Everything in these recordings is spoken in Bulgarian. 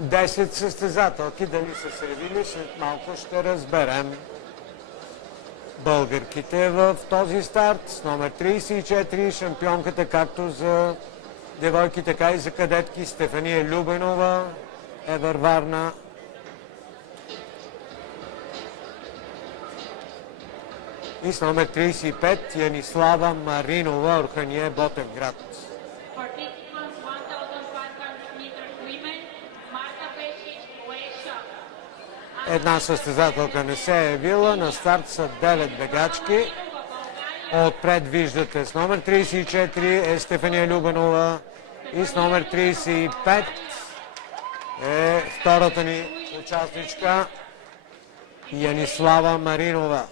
10 състезателки. Дали са средили, след малко ще разберем. Българките в този старт с номер 34, шампионката както за девойки, така и за кадетки, Стефания Любенова е във Варна. И с номер 35 Янислава Маринова, Орхание, Ботевград. Една състезателка не се е явила. На старт са 9 бегачки. Отпред виждате с номер 34 е Стефания Любенова и с номер 35 е втората ни участничка Янислава Маринова.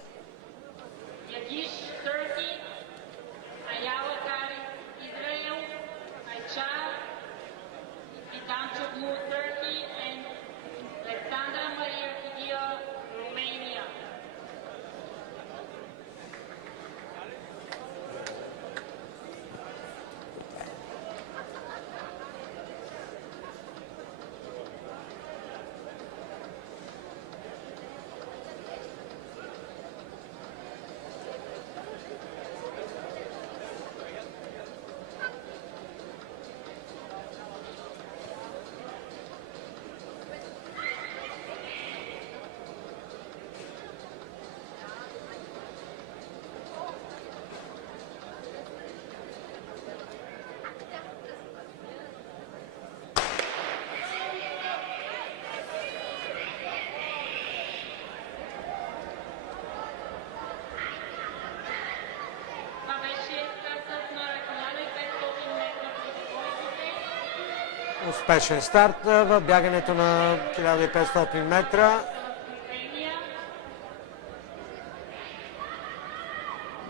Успешен старт в бягането на 1500 метра.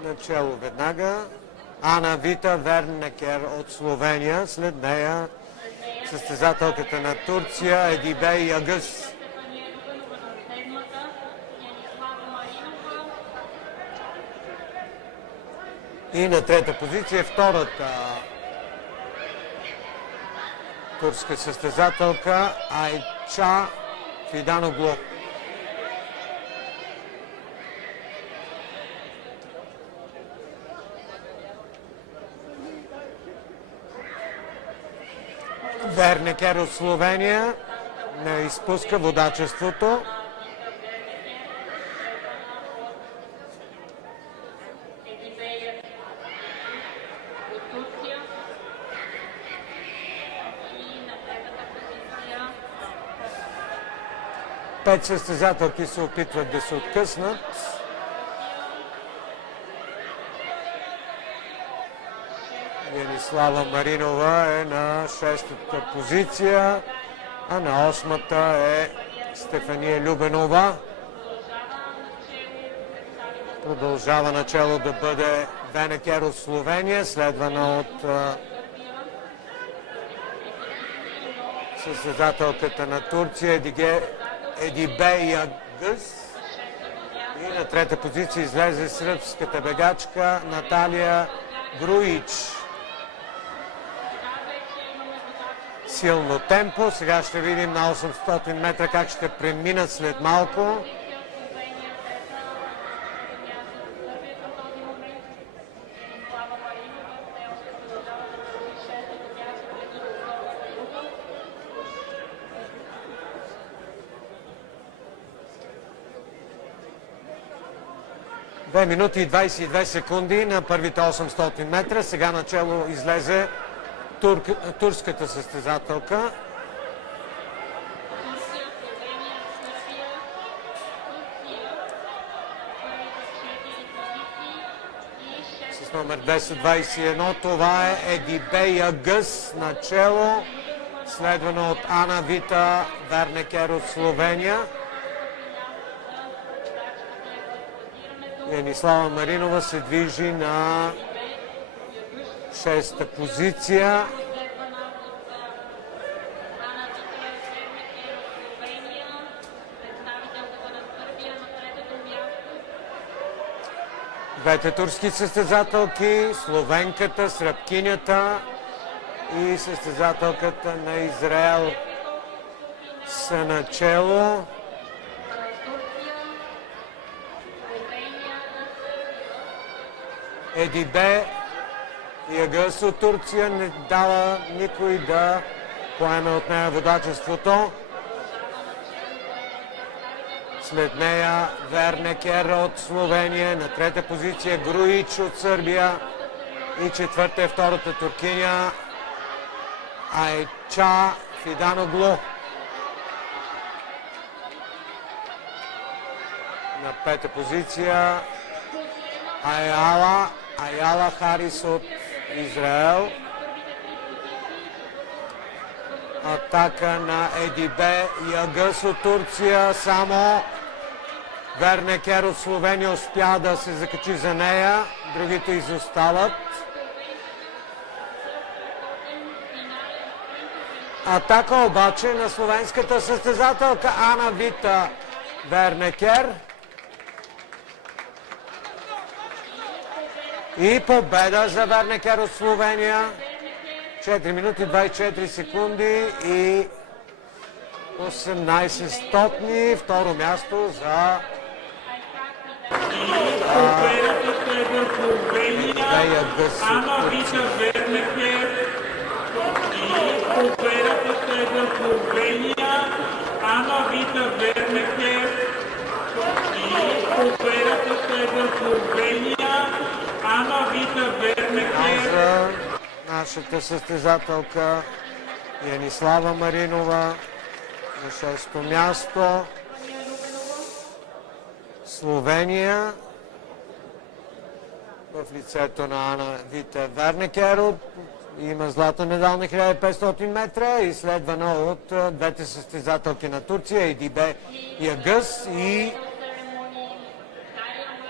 Начало веднага Ана Вита Вернекер от Словения. След нея състезателката на Турция Едибей Ягъс. И на трета позиция втората турска състезателка Айча Фиданоглу. Вернекер от Словения не изпуска водачеството. Пет състезателки се опитват да се откъснат. Янислава Маринова е на 6-та позиция, а на 8-та е Стефания Любенова. Продължава начало да бъде Венекер от Словения, следвана от състезателката на Турция Едибей Ягъс. И на трета позиция излезе сръбската бегачка Наталия Груич. Силно темпо. Сега ще видим на 800 метра как ще преминат след малко. Две минути и 22 секунди на първите 800 метра. Сега начало излезе турската състезателка. С номер 1021 това е Едибей Ягъс начало, следвано от Ана Вита Вернекер от Словения. Янислава Маринова се движи на 6-та позиция. Двете турски състезателки, словенката, сръбкинята и състезателката на Израел са начело. Едибе Ягъс от Турция не дава никой да поеме от нея водачеството. След нея Вернекер от Словения, на трета позиция Груич от Сърбия и четвърта е втората туркиня Айча Фиданоглу. На пета позиция Аяла Харис от Израел. Атака на Едибе Ягъс от Турция. Само Вернекер от Словения успя да се закачи за нея. Другите изостават. Атака обаче на словенската състезателка Ана Вита Вернекер. И победа за Вернекер от Словения. 4 минути 24 секунди и 18 стотни. Второ място за Ягъс от Турция. За нашата състезателка Янислава Маринова на 6-то място. Словения в лицето на Ана Вита Вернекер има златна медал на 1500 метра, изследвана от двете състезателки на Турция Едибе Ягъс и